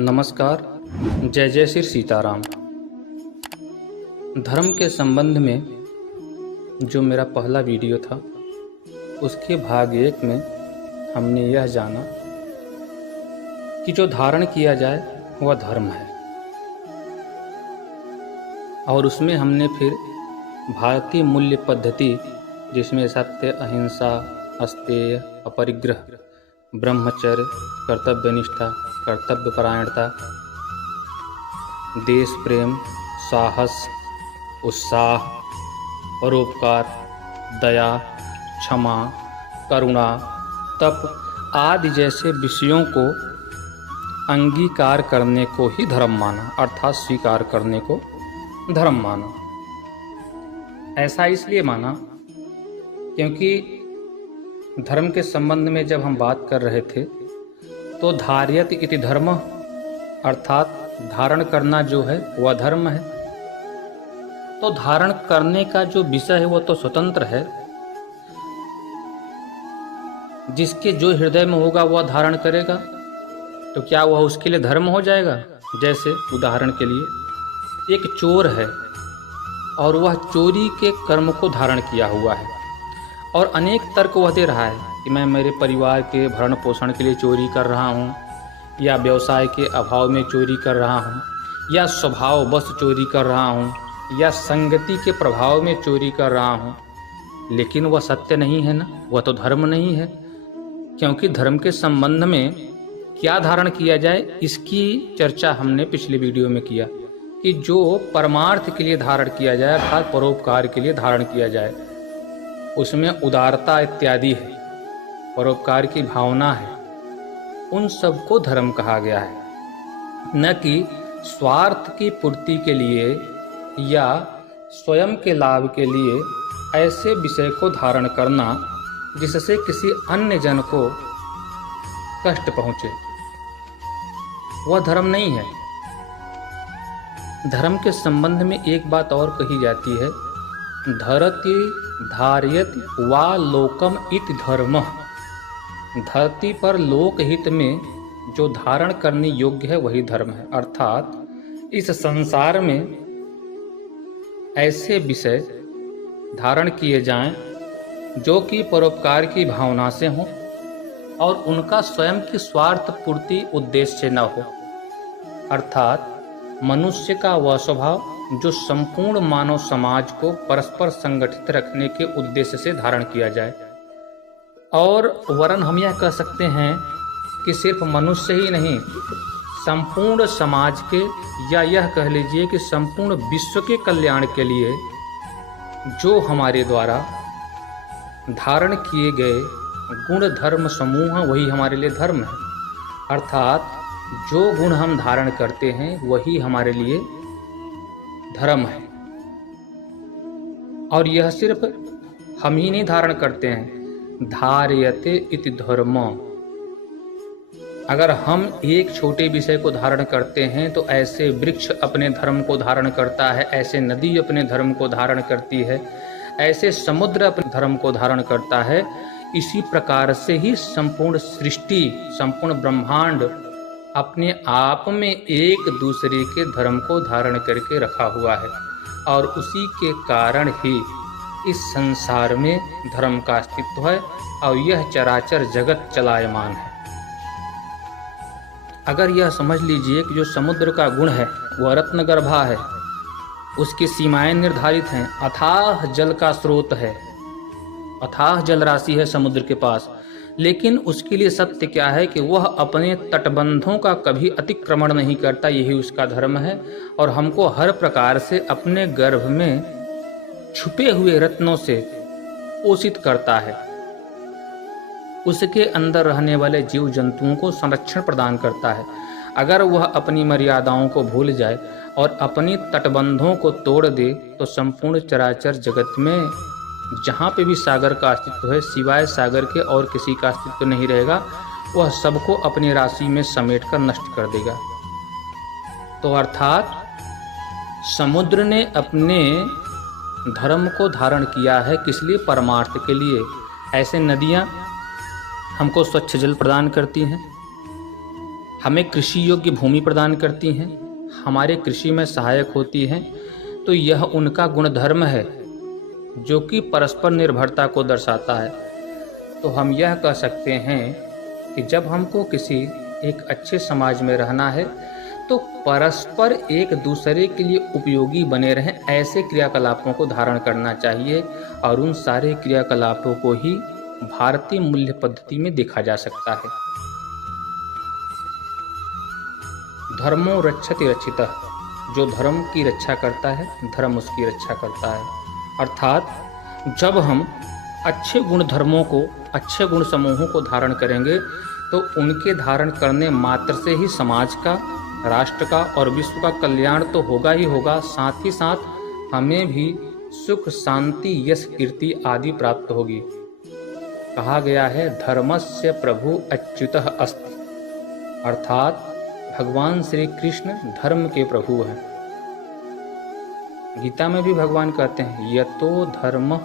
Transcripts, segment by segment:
नमस्कार। जय जय श्री सीताराम। धर्म के संबंध में जो मेरा पहला वीडियो था उसके भाग 1 में हमने यह जाना कि जो धारण किया जाए वह धर्म है, और उसमें हमने फिर भारतीय मूल्य पद्धति जिसमें सत्य, अहिंसा, अस्तेय, अपरिग्रह, ब्रह्मचर्य, कर्तव्यनिष्ठा, कर्तव्यपरायणता, देश प्रेम, साहस, उत्साह, परोपकार, दया, क्षमा, करुणा, तप आदि जैसे विषयों को अंगीकार करने को ही धर्म माना, अर्थात स्वीकार करने को धर्म माना। ऐसा इसलिए माना क्योंकि धर्म के संबंध में जब हम बात कर रहे थे तो धार्यत इति धर्म, अर्थात धारण करना जो है वह धर्म है। तो धारण करने का जो विषय है वह तो स्वतंत्र है, जिसके जो हृदय में होगा वह धारण करेगा। तो क्या वह उसके लिए धर्म हो जाएगा? जैसे उदाहरण के लिए एक चोर है और वह चोरी के कर्म को धारण किया हुआ है और अनेक तर्क वह दे रहा है कि मैं मेरे परिवार के भरण पोषण के लिए चोरी कर रहा हूँ, या व्यवसाय के अभाव में चोरी कर रहा हूँ, या स्वभाववश चोरी कर रहा हूँ, या संगति के प्रभाव में चोरी कर रहा हूँ। लेकिन वह सत्य नहीं है ना, वह तो धर्म नहीं है। क्योंकि धर्म के संबंध में क्या धारण किया जाए इसकी चर्चा हमने पिछले वीडियो में किया कि जो परमार्थ के लिए धारण किया जाए अर्थात परोपकार के लिए धारण किया जाए, उसमें उदारता इत्यादि है, परोपकार की भावना है, उन सबको धर्म कहा गया है। न कि स्वार्थ की पूर्ति के लिए या स्वयं के लाभ के लिए ऐसे विषय को धारण करना जिससे किसी अन्य जन को कष्ट पहुंचे, वह धर्म नहीं है। धर्म के संबंध में एक बात और कही जाती है, धरति धार्यति वा लोकम इति धर्मः। धरती पर लोकहित में जो धारण करने योग्य है वही धर्म है। अर्थात इस संसार में ऐसे विषय धारण किए जाएं जो कि परोपकार की भावना से हों और उनका स्वयं की स्वार्थ पूर्ति उद्देश्य न हो। अर्थात मनुष्य का वह स्वभाव जो संपूर्ण मानव समाज को परस्पर संगठित रखने के उद्देश्य से धारण किया जाए, और वरन हम यह कह सकते हैं कि सिर्फ मनुष्य ही नहीं, संपूर्ण समाज के, या यह कह लीजिए कि संपूर्ण विश्व के कल्याण के लिए जो हमारे द्वारा धारण किए गए गुण धर्म समूह वही हमारे लिए धर्म है। अर्थात जो गुण हम धारण करते हैं वही हमारे लिए धर्म है। और यह सिर्फ हम ही नहीं धारण करते हैं, धार्यते इति धर्म। अगर हम एक छोटे विषय को धारण करते हैं तो ऐसे वृक्ष अपने धर्म को धारण करता है, ऐसे नदी अपने धर्म को धारण करती है, ऐसे समुद्र अपने धर्म को धारण करता है। इसी प्रकार से ही संपूर्ण सृष्टि, संपूर्ण ब्रह्मांड अपने आप में एक दूसरे के धर्म को धारण करके रखा हुआ है, और उसी के कारण ही इस संसार में धर्म का अस्तित्व है और यह चराचर जगत चलायमान है। अगर यह समझ लीजिए कि जो समुद्र का गुण है वह रत्नगर्भा है, उसकी सीमाएं निर्धारित हैं, अथाह जल का स्रोत है, अथाह जल राशि है समुद्र के पास, लेकिन उसके लिए सत्य क्या है कि वह अपने तटबंधों का कभी अतिक्रमण नहीं करता, यही उसका धर्म है। और हमको हर प्रकार से अपने गर्भ में छुपे हुए रत्नों से पोषित करता है, उसके अंदर रहने वाले जीव जंतुओं को संरक्षण प्रदान करता है। अगर वह अपनी मर्यादाओं को भूल जाए और अपनी तटबंधों को तोड़ दे तो संपूर्ण चराचर जगत में जहाँ पे भी सागर का अस्तित्व है, सिवाय सागर के और किसी का अस्तित्व नहीं रहेगा। वह सबको अपनी राशि में समेट कर नष्ट कर देगा। तो अर्थात समुद्र ने अपने धर्म को धारण किया है, किस लिए? परमार्थ के लिए। ऐसे नदियाँ हमको स्वच्छ जल प्रदान करती हैं, हमें कृषि योग्य भूमि प्रदान करती हैं, हमारे कृषि में सहायक होती हैं, तो यह उनका गुण धर्म है जो कि परस्पर निर्भरता को दर्शाता है। तो हम यह कह सकते हैं कि जब हमको किसी एक अच्छे समाज में रहना है तो परस्पर एक दूसरे के लिए उपयोगी बने रहें ऐसे क्रियाकलापों को धारण करना चाहिए, और उन सारे क्रियाकलापों को ही भारतीय मूल्य पद्धति में देखा जा सकता है। धर्मो रक्षति रक्षितः, जो धर्म की रक्षा करता है धर्म उसकी रक्षा करता है। अर्थात जब हम अच्छे गुण धर्मों को, अच्छे गुण समूहों को धारण करेंगे तो उनके धारण करने मात्र से ही समाज का, राष्ट्र का और विश्व का कल्याण तो होगा ही होगा, साथ ही साथ हमें भी सुख, शांति, यश, कीर्ति आदि प्राप्त होगी। कहा गया है धर्मस्य प्रभु अच्युतः अस्ति, अर्थात भगवान श्री कृष्ण धर्म के प्रभु हैं। गीता में भी भगवान कहते हैं यतो धर्म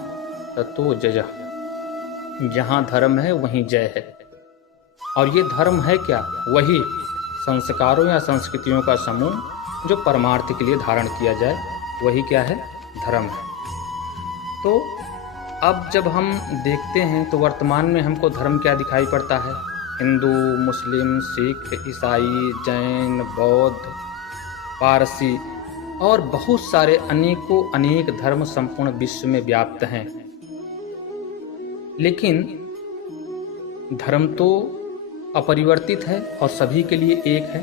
ततो जयः, जहाँ धर्म है वहीं जय है। और ये धर्म है क्या? वही संस्कारों या संस्कृतियों का समूह जो परमार्थ के लिए धारण किया जाए, वही क्या है? धर्म है। तो अब जब हम देखते हैं तो वर्तमान में हमको धर्म क्या दिखाई पड़ता है? हिंदू, मुस्लिम, सिख, ईसाई, जैन, बौद्ध, पारसी और बहुत सारे अनेकों अनेक धर्म संपूर्ण विश्व में व्याप्त हैं। लेकिन धर्म तो अपरिवर्तित है और सभी के लिए एक है।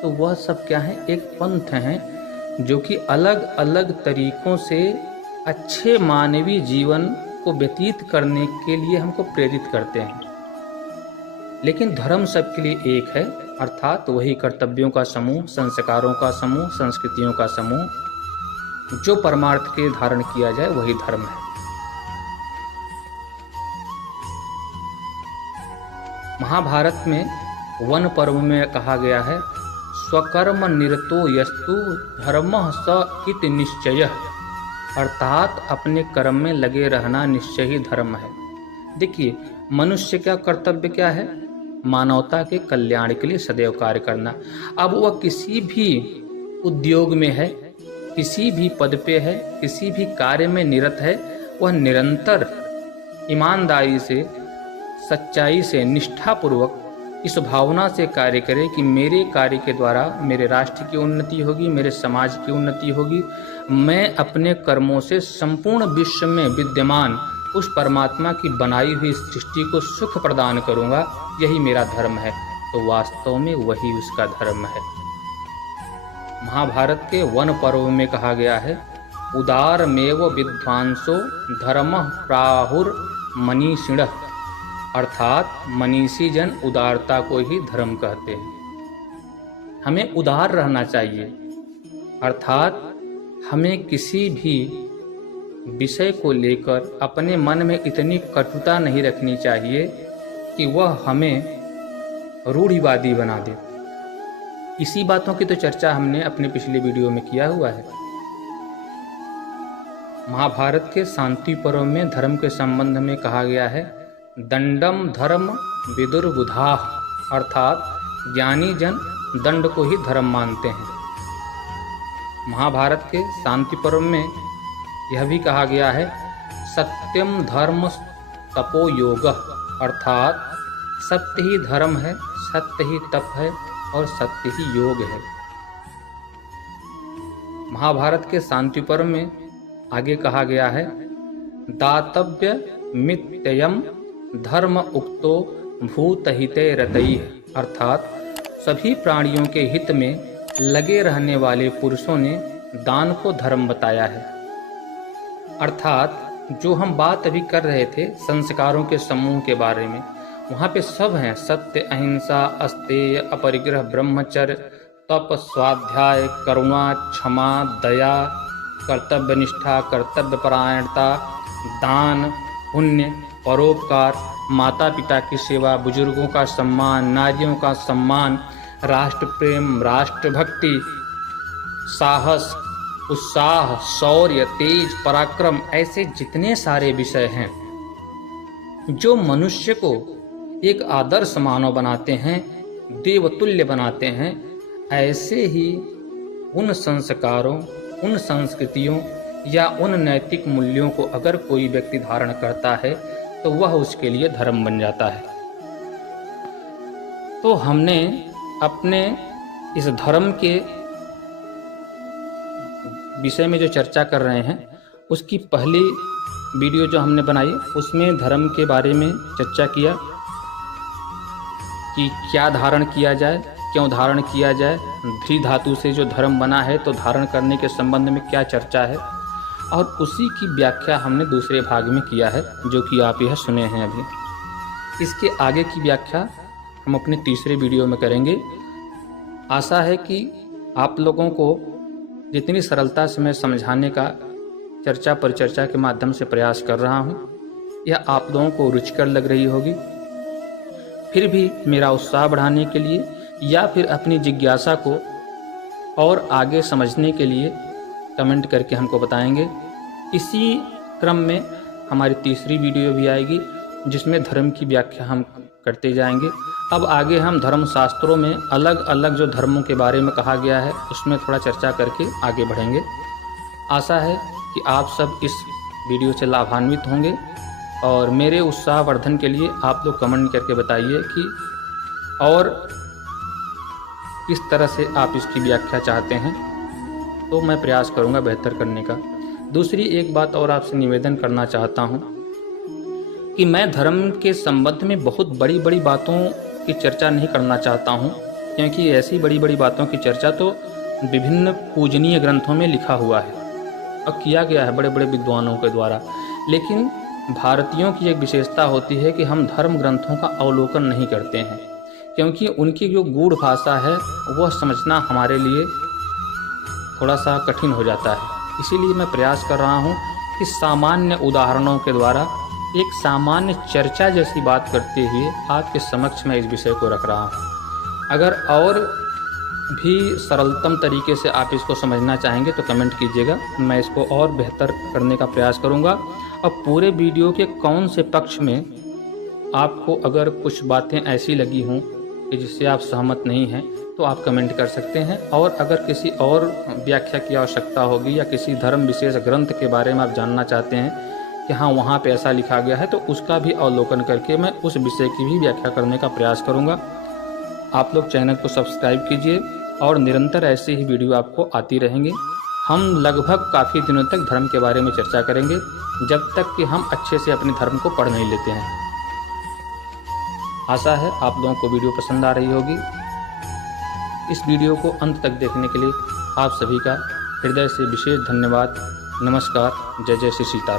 तो वह सब क्या है? एक पंथ हैं जो कि अलग अलग तरीकों से अच्छे मानवीय जीवन को व्यतीत करने के लिए हमको प्रेरित करते हैं। लेकिन धर्म सबके लिए एक है, अर्थात वही कर्तव्यों का समूह, संस्कारों का समूह, संस्कृतियों का समूह, जो परमार्थ के धारण किया जाए वही धर्म है। महाभारत में वन पर्व में कहा गया है स्वकर्म निरतो यस्तु धर्मः स इति निश्चयः, अर्थात अपने कर्म में लगे रहना निश्चय ही धर्म है। देखिए, मनुष्य का कर्तव्य क्या है? मानवता के कल्याण के लिए सदैव कार्य करना। अब वह किसी भी उद्योग में है, किसी भी पद पे है, किसी भी कार्य में निरत है, वह निरंतर ईमानदारी से, सच्चाई से, निष्ठापूर्वक इस भावना से कार्य करे कि मेरे कार्य के द्वारा मेरे राष्ट्र की उन्नति होगी, मेरे समाज की उन्नति होगी, मैं अपने कर्मों से संपूर्ण विश्व में विद्यमान उस परमात्मा की बनाई हुई सृष्टि को सुख प्रदान करूंगा, यही मेरा धर्म है। तो वास्तव में वही उसका धर्म है। महाभारत के वन पर्व में कहा गया है उदारमेव विद्वांसो धर्मः प्राहुर मनीषिणः, अर्थात मनीषी जन उदारता को ही धर्म कहते हैं। हमें उदार रहना चाहिए, अर्थात हमें किसी भी विषय को लेकर अपने मन में इतनी कटुता नहीं रखनी चाहिए कि वह हमें रूढ़िवादी बना दे। इसी बातों की तो चर्चा हमने अपने पिछले वीडियो में किया हुआ है। महाभारत के शांति पर्व में धर्म के संबंध में कहा गया है दंडम धर्म विदुर्बुधाः, अर्थात ज्ञानी जन दंड को ही धर्म मानते हैं। महाभारत के शांति पर्व में यह भी कहा गया है सत्यम धर्म तपो योगः, अर्थात सत्य ही धर्म है, सत्य ही तप है और सत्य ही योग है। महाभारत के शांति पर्व में आगे कहा गया है दातव्य मित्ययम धर्म उक्तो भूतहिते रतैः, अर्थात सभी प्राणियों के हित में लगे रहने वाले पुरुषों ने दान को धर्म बताया है। अर्थात जो हम बात अभी कर रहे थे संस्कारों के समूह के बारे में, वहाँ पे सब हैं सत्य, अहिंसा, अस्तेय, अपरिग्रह, ब्रह्मचर्य, तप, स्वाध्याय, करुणा, क्षमा, दया, कर्तव्य निष्ठा, कर्तव्य परायणता, दान, पुण्य, परोपकार, माता पिता की सेवा, बुजुर्गों का सम्मान, नारियों का सम्मान, राष्ट्र प्रेम, राष्ट्रभक्ति, साहस, उत्साह, शौर्य, तेज, पराक्रम, ऐसे जितने सारे विषय हैं जो मनुष्य को एक आदर्श मानव बनाते हैं, देवतुल्य बनाते हैं, ऐसे ही उन संस्कारों, उन संस्कृतियों या उन नैतिक मूल्यों को अगर कोई व्यक्ति धारण करता है तो वह उसके लिए धर्म बन जाता है। तो हमने अपने इस धर्म के विषय में जो चर्चा कर रहे हैं, उसकी पहली वीडियो जो हमने बनाई उसमें धर्म के बारे में चर्चा किया कि क्या धारण किया जाए, क्यों धारण किया जाए, ध्री धातु से जो धर्म बना है तो धारण करने के संबंध में क्या चर्चा है, और उसी की व्याख्या हमने दूसरे भाग में किया है जो कि आप यह सुने हैं अभी। इसके आगे की व्याख्या हम अपने तीसरे वीडियो में करेंगे। आशा है कि आप लोगों को जितनी सरलता से मैं समझाने का चर्चा परिचर्चा के माध्यम से प्रयास कर रहा हूँ, यह आप लोगों को रुचिकर लग रही होगी। फिर भी मेरा उत्साह बढ़ाने के लिए या फिर अपनी जिज्ञासा को और आगे समझने के लिए कमेंट करके हमको बताएंगे। इसी क्रम में हमारी तीसरी वीडियो भी आएगी जिसमें धर्म की व्याख्या हम करते जाएंगे। अब आगे हम धर्म शास्त्रों में अलग अलग जो धर्मों के बारे में कहा गया है उसमें थोड़ा चर्चा करके आगे बढ़ेंगे। आशा है कि आप सब इस वीडियो से लाभान्वित होंगे और मेरे उत्साहवर्धन के लिए आप लोग कमेंट करके बताइए कि और किस तरह से आप इसकी व्याख्या चाहते हैं, तो मैं प्रयास करूंगा बेहतर करने का। दूसरी एक बात और आपसे निवेदन करना चाहता हूं कि मैं धर्म के संबंध में बहुत बड़ी बड़ी बातों की चर्चा नहीं करना चाहता हूं, क्योंकि ऐसी बड़ी बड़ी बातों की चर्चा तो विभिन्न पूजनीय ग्रंथों में लिखा हुआ है और किया गया है बड़े बड़े विद्वानों के द्वारा। लेकिन भारतीयों की एक विशेषता होती है कि हम धर्म ग्रंथों का अवलोकन नहीं करते हैं, क्योंकि उनकी जो गूढ़ भाषा है वह समझना हमारे लिए थोड़ा सा कठिन हो जाता है। इसीलिए मैं प्रयास कर रहा हूँ कि सामान्य उदाहरणों के द्वारा एक सामान्य चर्चा जैसी बात करते हुए आपके समक्ष मैं इस विषय को रख रहा हूँ। अगर और भी सरलतम तरीके से आप इसको समझना चाहेंगे तो कमेंट कीजिएगा, मैं इसको और बेहतर करने का प्रयास करूँगा। और पूरे वीडियो के कौन से पक्ष में आपको अगर कुछ बातें ऐसी लगी हों कि जिससे आप सहमत नहीं हैं तो आप कमेंट कर सकते हैं। और अगर किसी और व्याख्या की आवश्यकता होगी या किसी धर्म विशेष ग्रंथ के बारे में आप जानना चाहते हैं कि हाँ वहाँ पे ऐसा लिखा गया है, तो उसका भी अवलोकन करके मैं उस विषय की भी व्याख्या करने का प्रयास करूँगा। आप लोग चैनल को सब्सक्राइब कीजिए और निरंतर ऐसे ही वीडियो आपको आती रहेंगे। हम लगभग काफ़ी दिनों तक धर्म के बारे में चर्चा करेंगे जब तक कि हम अच्छे से अपने धर्म को पढ़ नहीं लेते हैं। आशा है आप लोगों को वीडियो पसंद आ रही होगी। इस वीडियो को अंत तक देखने के लिए आप सभी का हृदय से विशेष धन्यवाद। नमस्कार। जय जय श्री सीता।